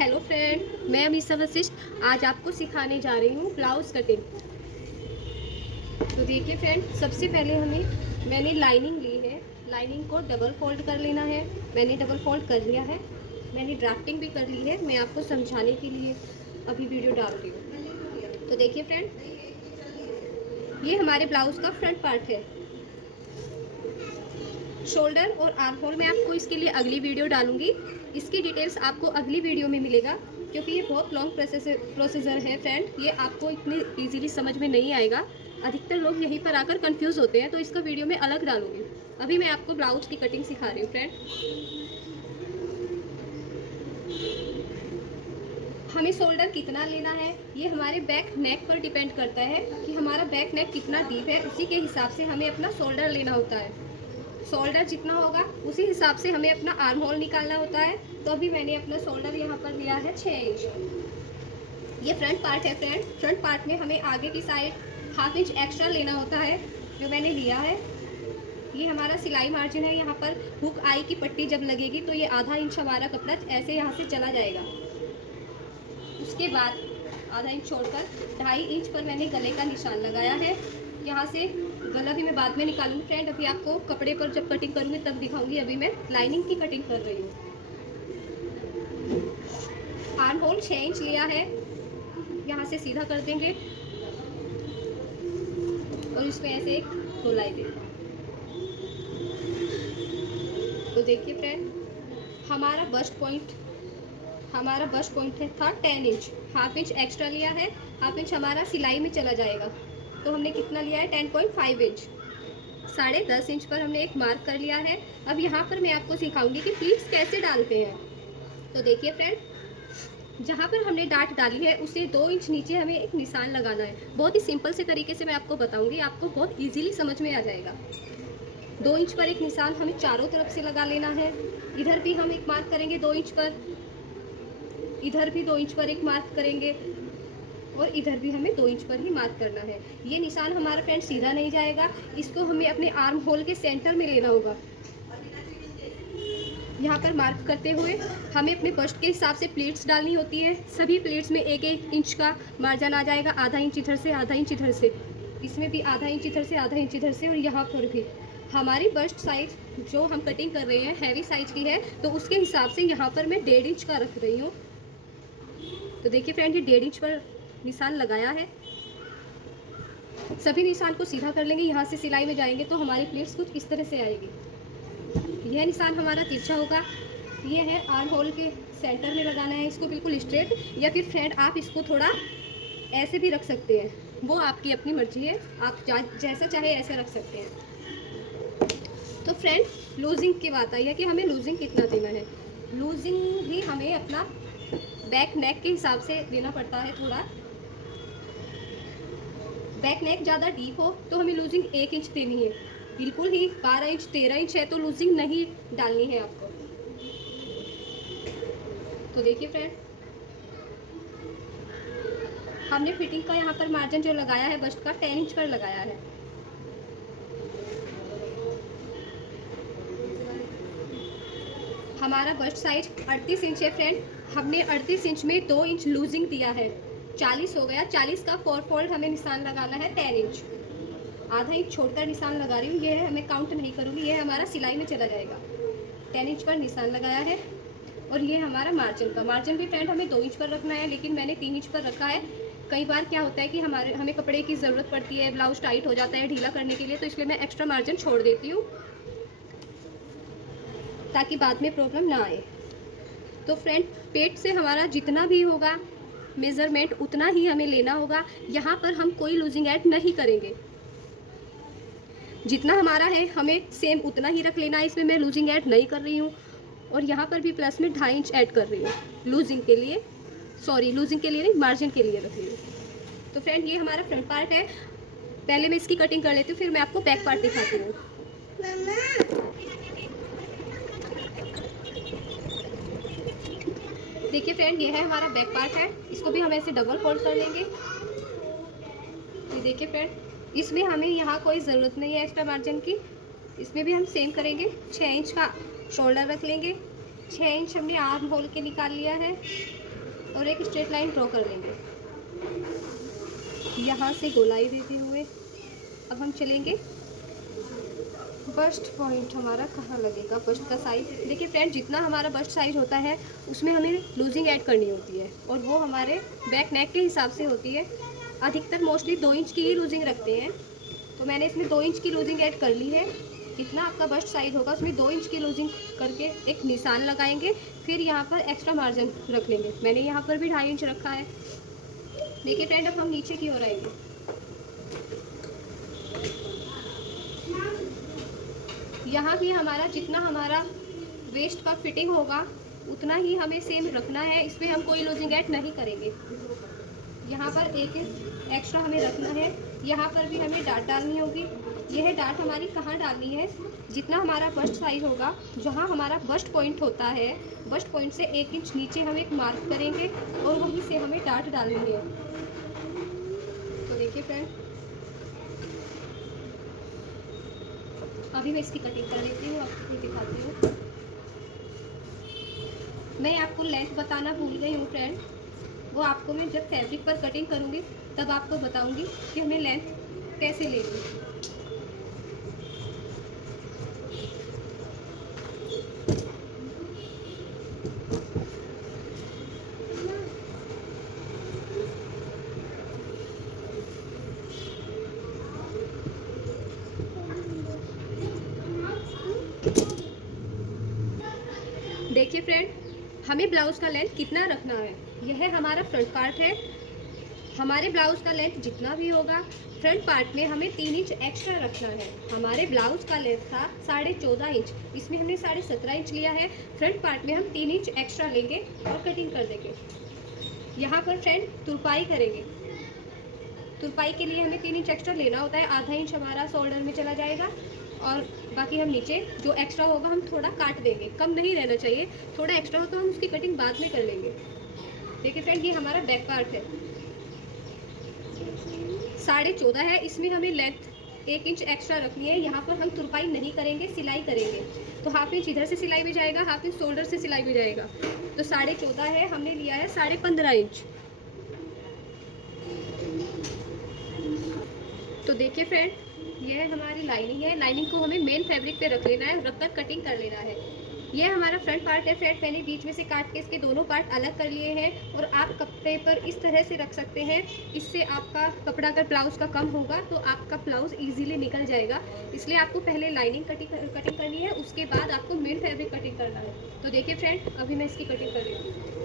Hello friend, मैं अमीसा वशिष्ठ आज आपको सिखाने जा रही हूँ ब्लाउज़ कटिंग। तो देखिए फ्रेंड, सबसे पहले मैंने लाइनिंग ली है। लाइनिंग को डबल फोल्ड कर लेना है। मैंने डबल फोल्ड कर लिया है। मैंने ड्राफ्टिंग भी कर ली है। मैं आपको समझाने के लिए अभी वीडियो डाल रही हूँ। तो देखिए फ्रेंड, ये हमारे ब्लाउज़ का फ्रंट पार्ट है। शोल्डर और आर्म होल मैं आपको इसके लिए अगली वीडियो डालूंगी। इसकी डिटेल्स आपको अगली वीडियो में मिलेगा, क्योंकि ये बहुत लॉन्ग प्रोसीजर है फ्रेंड। ये आपको इतनी इजीली समझ में नहीं आएगा। अधिकतर लोग यहीं पर आकर कंफ्यूज होते हैं, तो इसका वीडियो मैं अलग डालूंगी। अभी मैं आपको ब्लाउज की कटिंग सिखा रही हूँ फ्रेंड। हमें शोल्डर कितना लेना है, ये हमारे बैक नेक पर डिपेंड करता है कि हमारा बैक नेक कितना डीप है। उसी के हिसाब से हमें अपना शोल्डर लेना होता है। शोल्डर जितना होगा उसी हिसाब से हमें अपना आर्म होल निकालना होता है। तो अभी मैंने अपना शोल्डर यहाँ पर लिया है 6 इंच। ये फ्रंट पार्ट है फ्रेंड। फ्रंट पार्ट में हमें आगे की साइड ½ इंच एक्स्ट्रा लेना होता है, जो मैंने लिया है। ये हमारा सिलाई मार्जिन है। यहाँ पर हुक आई की पट्टी जब लगेगी तो ये ½ इंच हमारा कपड़ा ऐसे यहाँ से चला जाएगा। उसके बाद ½ इंच छोड़कर 2.5 इंच पर मैंने गले का निशान लगाया है। यहाँ से गला भी मैं बाद में निकालूंगी फ्रेंड। अभी आपको कपड़े पर जब कटिंग करूँगी तब दिखाऊंगी। अभी मैं लाइनिंग की कटिंग कर रही हूँ। आर्म होल 6 इंच लिया है। यहाँ से सीधा कर देंगे और इसमें ऐसे एक गोलाई देंगे। तो देखिए फ्रेंड, हमारा बस्ट पॉइंट था 10 इंच। ½ इंच एक्स्ट्रा लिया है। ½ इंच हमारा सिलाई में चला जाएगा। तो हमने कितना लिया है 10.5 इंच। 10.5 इंच पर हमने एक मार्क कर लिया है। अब यहाँ पर मैं आपको सिखाऊंगी कि प्लीट्स कैसे डालते हैं। तो देखिए फ्रेंड, जहाँ पर हमने डाट डाली है उससे 2 इंच नीचे हमें एक निशान लगाना है। बहुत ही सिंपल से तरीके से मैं आपको बताऊंगी, आपको बहुत इजीली समझ में आ जाएगा। 2 इंच पर एक निशान हमें चारों तरफ से लगा लेना है। इधर भी हम एक मार्क करेंगे 2 इंच पर, इधर भी 2 इंच पर एक मार्क करेंगे और इधर भी हमें 2 इंच पर ही मार्क करना है। ये निशान हमारा फ्रेंड सीधा नहीं जाएगा, इसको हमें अपने आर्म होल के सेंटर में लेना होगा। यहाँ पर मार्क करते हुए हमें अपने बस्ट के हिसाब से प्लीट्स डालनी होती है। सभी प्लीट्स में 1-1 इंच का मार्जिन आ जाएगा। ½ इंच इधर से, ½ इंच इधर से। इसमें भी ½ इंच इधर से, ½ इंच इधर से। और यहाँ पर भी हमारी बस्ट साइज जो हम कटिंग कर रहे हैं हैवी साइज की है, तो उसके हिसाब से यहाँ पर मैं 1.5 इंच का रख रही हूँ। तो देखिए फ्रेंड, ये 1.5 इंच पर निशान लगाया है। सभी निशान को सीधा कर लेंगे। यहाँ से सिलाई में जाएंगे तो हमारी प्लीट्स कुछ इस तरह से आएगी। यह निशान हमारा तिरछा होगा। ये है आर्म होल के सेंटर में लगाना है इसको बिल्कुल स्ट्रेट, या फिर फ्रेंड आप इसको थोड़ा ऐसे भी रख सकते हैं, वो आपकी अपनी मर्जी है। आप जैसा चाहे ऐसे रख सकते हैं। तो फ्रेंड, लूजिंग की बात आई है कि हमें लूजिंग कितना देना है। लूजिंग भी हमें अपना बैक नेक के हिसाब से देना पड़ता है। थोड़ा बैक नेक ज़्यादा डीप हो तो हमें लूजिंग 1 इंच देनी है। बिल्कुल ही 12 इंच 13 इंच है तो लूजिंग नहीं डालनी है आपको। तो देखिए फ्रेंड, हमने फिटिंग का यहाँ पर मार्जिन जो लगाया है बस्ट का 10 इंच पर लगाया है। हमारा बस्ट साइज 38 इंच है फ्रेंड। हमने 38 इंच में 2 इंच लूजिंग दिया है। 40 हो गया। 40 का 4 फोल्ड हमें निशान लगाना है 10 इंच। ½ इंच छोड़कर निशान लगा रही हूँ। ये है, मैं काउंट नहीं करूँगी, ये हमारा सिलाई में चला जाएगा। 10 इंच पर निशान लगाया है। और ये हमारा मार्जिन भी फ्रेंड हमें 2 इंच पर रखना है, लेकिन मैंने 3 इंच पर रखा है। कई बार क्या होता है कि हमें कपड़े की ज़रूरत पड़ती है, ब्लाउज टाइट हो जाता है ढीला करने के लिए, तो इसलिए मैं एक्स्ट्रा मार्जिन छोड़ देती हूँ ताकि बाद में प्रॉब्लम ना आए। तो फ्रेंड, पेट से हमारा जितना भी होगा मेज़रमेंट उतना ही हमें लेना होगा। यहाँ पर हम कोई लूजिंग ऐड नहीं करेंगे। जितना हमारा है हमें सेम उतना ही रख लेना है। इसमें मैं लूजिंग ऐड नहीं कर रही हूँ। और यहाँ पर भी प्लस में 2.5 इंच ऐड कर रही हूँ लूजिंग के लिए। लूजिंग के लिए नहीं, मार्जिन के लिए रख रही हूँ। तो फ्रेंड, ये हमारा फ्रंट पार्ट है। पहले मैं इसकी कटिंग कर लेती हूँ, फिर मैं आपको बैक पार्ट दिखाती हूँ। देखिए फ्रेंड, ये है हमारा बैक पार्ट है। इसको भी हम ऐसे डबल फोल्ड कर लेंगे। ये देखिए फ्रेंड, इसमें हमें यहाँ कोई ज़रूरत नहीं है एक्स्ट्रा मार्जिन की। इसमें भी हम सेम करेंगे। 6 इंच का शोल्डर रख लेंगे। 6 इंच हमने आर्म होल के निकाल लिया है और एक स्ट्रेट लाइन ड्रॉ कर लेंगे। यहाँ से गोलाई देते हुए अब हम चलेंगे। बस्ट पॉइंट हमारा कहाँ लगेगा, बस्ट का साइज देखिए फ्रेंड, जितना हमारा बस्ट साइज होता है उसमें हमें लूजिंग ऐड करनी होती है और वो हमारे बैक नेक के हिसाब से होती है। अधिकतर मोस्टली 2 इंच की ही लूजिंग रखते हैं, तो मैंने इसमें 2 इंच की लूजिंग ऐड कर ली है। जितना आपका बस्ट साइज होगा उसमें 2 इंच की लूजिंग करके एक निशान लगाएंगे, फिर यहाँ पर एक्स्ट्रा मार्जिन रख लेंगे। मैंने यहाँ पर भी 2.5 इंच रखा है। देखिए फ्रेंड, अब हम नीचे की ओर आएंगे। यहाँ भी हमारा जितना हमारा वेस्ट का फिटिंग होगा उतना ही हमें सेम रखना है, इसमें हम कोई लूजिंग ऐड नहीं करेंगे। यहाँ पर एक एक्स्ट्रा हमें रखना है, यहाँ पर भी हमें डाट डालनी होगी। यह डाट हमारी कहाँ डालनी है, जितना हमारा बस्ट साइज होगा, जहाँ हमारा बस्ट पॉइंट होता है, बस्ट पॉइंट से 1 इंच नीचे हम एक मार्क करेंगे और वहीं से हमें डाट डालनी है। तो देखिए फ्रेंड, अभी मैं इसकी कटिंग कर लेती हूँ, आपको दिखाती हूँ। मैं आपको लेंथ बताना भूल गई हूँ फ्रेंड, वो आपको मैं जब फैब्रिक पर कटिंग करूँगी तब आपको बताऊँगी कि हमें लेंथ कैसे लेनी। देखिए फ्रेंड, हमें ब्लाउज़ का लेंथ कितना रखना है, यह हमारा फ्रंट पार्ट है। हमारे ब्लाउज़ का लेंथ जितना भी होगा, फ्रंट पार्ट में हमें 3 इंच एक्स्ट्रा रखना है। हमारे ब्लाउज़ का लेंथ था 14.5 इंच, इसमें हमने 17.5 इंच लिया है। फ्रंट पार्ट में हम 3 इंच एक्स्ट्रा लेंगे और कटिंग कर देंगे। यहाँ पर फ्रेंड तुरपाई करेंगे। तुरपाई के लिए हमें 3 इंच एक्स्ट्रा लेना होता है। आधा इंच हमारा शोल्डर में चला जाएगा और बाकी हम नीचे जो एक्स्ट्रा होगा हम थोड़ा काट देंगे, कम नहीं रहना चाहिए। थोड़ा एक्स्ट्रा हो तो हम उसकी कटिंग बाद में कर लेंगे। देखिए फ्रेंड, ये हमारा बैक पार्ट है, 14.5 है, इसमें हमें लेंथ 1 इंच एक्स्ट्रा रखनी है। यहाँ पर हम तुरपाई नहीं करेंगे, सिलाई करेंगे। तो हाफ इंच इधर से सिलाई भी जाएगा, हाफ इंच शोल्डर से सिलाई भी जाएगा। तो 14.5 है, हमने लिया है 15.5 इंच। तो देखिए फ्रेंड, यह हमारी लाइनिंग है। लाइनिंग को हमें मेन फैब्रिक पे रख लेना है, रखकर कटिंग कर लेना है। यह हमारा फ्रंट पार्ट है फ्रेंड, मैंने बीच में से काट के इसके दोनों पार्ट अलग कर लिए हैं और आप कपड़े पर इस तरह से रख सकते हैं। इससे आपका कपड़ा अगर ब्लाउज़ का कम होगा तो आपका ब्लाउज़ इजीली निकल जाएगा। इसलिए आपको पहले लाइनिंग कटिंग करनी है, उसके बाद आपको मेन फैब्रिक कटिंग करना है। तो देखिए फ्रेंड, अभी मैं इसकी कटिंग कर रही हूँ।